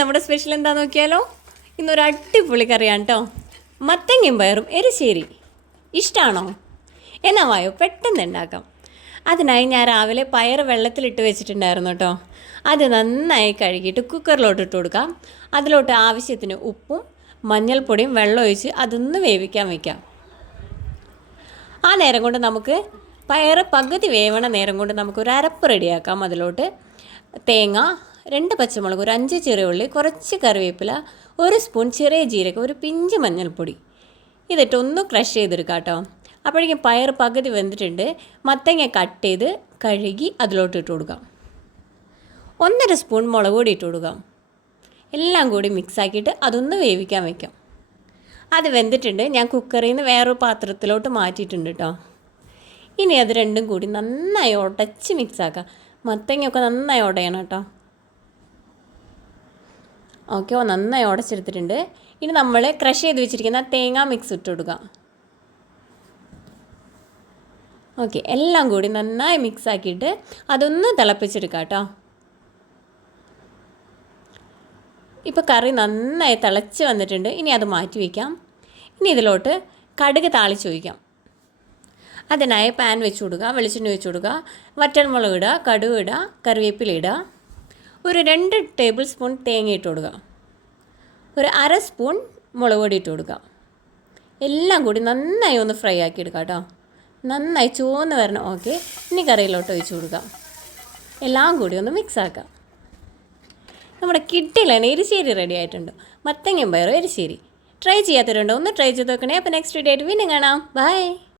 നമ്മുടെ സ്പെഷ്യൽ എന്താണെന്ന് നോക്കിയാലോ. ഇന്നൊരു അടിപൊളി കറിയാണ് കേട്ടോ. മത്തങ്ങയും പയറും എരിശ്ശേരി. ഇഷ്ടമാണോ? എന്നാൽ വായോ പെട്ടെന്ന് ഉണ്ടാക്കാം. അതിനായി ഞാൻ രാവിലെ പയർ വെള്ളത്തിലിട്ട് വെച്ചിട്ടുണ്ടായിരുന്നു കേട്ടോ. അത് നന്നായി കഴുകിയിട്ട് കുക്കറിലോട്ട് ഇട്ട് കൊടുക്കാം. അതിലോട്ട് ആവശ്യത്തിന് ഉപ്പും മഞ്ഞൾപ്പൊടിയും വെള്ളം ഒഴിച്ച് അതൊന്ന് വേവിക്കാൻ വയ്ക്കാം. ആ നേരം കൊണ്ട് നമുക്ക് പയർ പകുതി വേവണ നേരം കൊണ്ട് നമുക്കൊരു അരപ്പ് റെഡിയാക്കാം. അതിലോട്ട് തേങ്ങ, 2 പച്ചമുളക്, ഒരു 5 ചെറിയ ഉള്ളി, കുറച്ച് കറിവേപ്പില, 1 സ്പൂൺ ചെറിയ ജീരകം, ഒരു പിഞ്ച് മഞ്ഞൾപ്പൊടി ഇതിട്ട് ഒന്ന് ക്രഷ് ചെയ്തെടുക്കാം കേട്ടോ. അപ്പോഴേക്കും പയർ പകുതി വെന്തിട്ടുണ്ട്. മത്തങ്ങ കട്ട് ചെയ്ത് കഴുകി അതിലോട്ട് ഇട്ട് കൊടുക്കാം. 1.5 സ്പൂൺ മുളക് പൊടി ഇട്ട് കൊടുക്കാം. എല്ലാം കൂടി മിക്സാക്കിയിട്ട് അതൊന്ന് വേവിക്കാൻ വയ്ക്കാം. അത് വെന്തിട്ടുണ്ട്. ഞാൻ കുക്കറിൽ നിന്ന് വേറൊരു പാത്രത്തിലോട്ട് മാറ്റിയിട്ടുണ്ട് കേട്ടോ. ഇനി അത് രണ്ടും കൂടി നന്നായി ഉടച്ച് മിക്സാക്കാം. മത്തങ്ങയൊക്കെ നന്നായി ഉടയണം കേട്ടോ. ഓക്കെ, നന്നായി ഉടച്ചെടുത്തിട്ടുണ്ട്. ഇനി നമ്മൾ ക്രഷ് ചെയ്ത് വെച്ചിരിക്കുന്ന തേങ്ങ മിക്സ് ഇട്ട് കൊടുക്കാം. ഓക്കെ, എല്ലാം കൂടി നന്നായി മിക്സാക്കിയിട്ട് അതൊന്ന് തിളപ്പിച്ചെടുക്കാം കേട്ടോ. ഇപ്പോൾ കറി നന്നായി തിളച്ച് വന്നിട്ടുണ്ട്. ഇനി അത് മാറ്റി വയ്ക്കാം. ഇനി ഇതിലോട്ട് കടുക് താളിച്ച് ഒഴിക്കാം. അതിനായി പാൻ വെച്ച് കൊടുക്കുക, വെളിച്ചെണ്ണ വെച്ച് കൊടുക്കുക, വറ്റൽമുളക് ഇടുക, കടുക് ഇടുക, കറിവേപ്പില ഇടുക, ഒരു 2 ടേബിൾ സ്പൂൺ തേങ്ങ ഇട്ട് കൊടുക്കുക, ഒരു 1/2 സ്പൂൺ മുളക് പൊടി ഇട്ട് കൊടുക്കുക. എല്ലാം കൂടി നന്നായി ഒന്ന് ഫ്രൈ ആക്കി എടുക്കുക കേട്ടോ. നന്നായി ചുവന്ന് വരണം. ഓക്കെ, ഇനി കറിയിലോട്ട് ഒഴിച്ച് കൊടുക്കുക. എല്ലാം കൂടി ഒന്ന് മിക്സ് ആക്കാം. നമ്മുടെ കിട്ടിയിലാണ് എരിശ്ശേരി റെഡി ആയിട്ടുണ്ട്. മത്തങ്ങയും പയറും എരിശ്ശേരി. ട്രൈ ചെയ്യാത്തവരുണ്ടോ? ഒന്ന് ട്രൈ ചെയ്ത് നോക്കണേ. അപ്പോൾ നെക്സ്റ്റ് വീഡിയോ ആയിട്ട് വീണ്ടും കാണാം. ബൈ.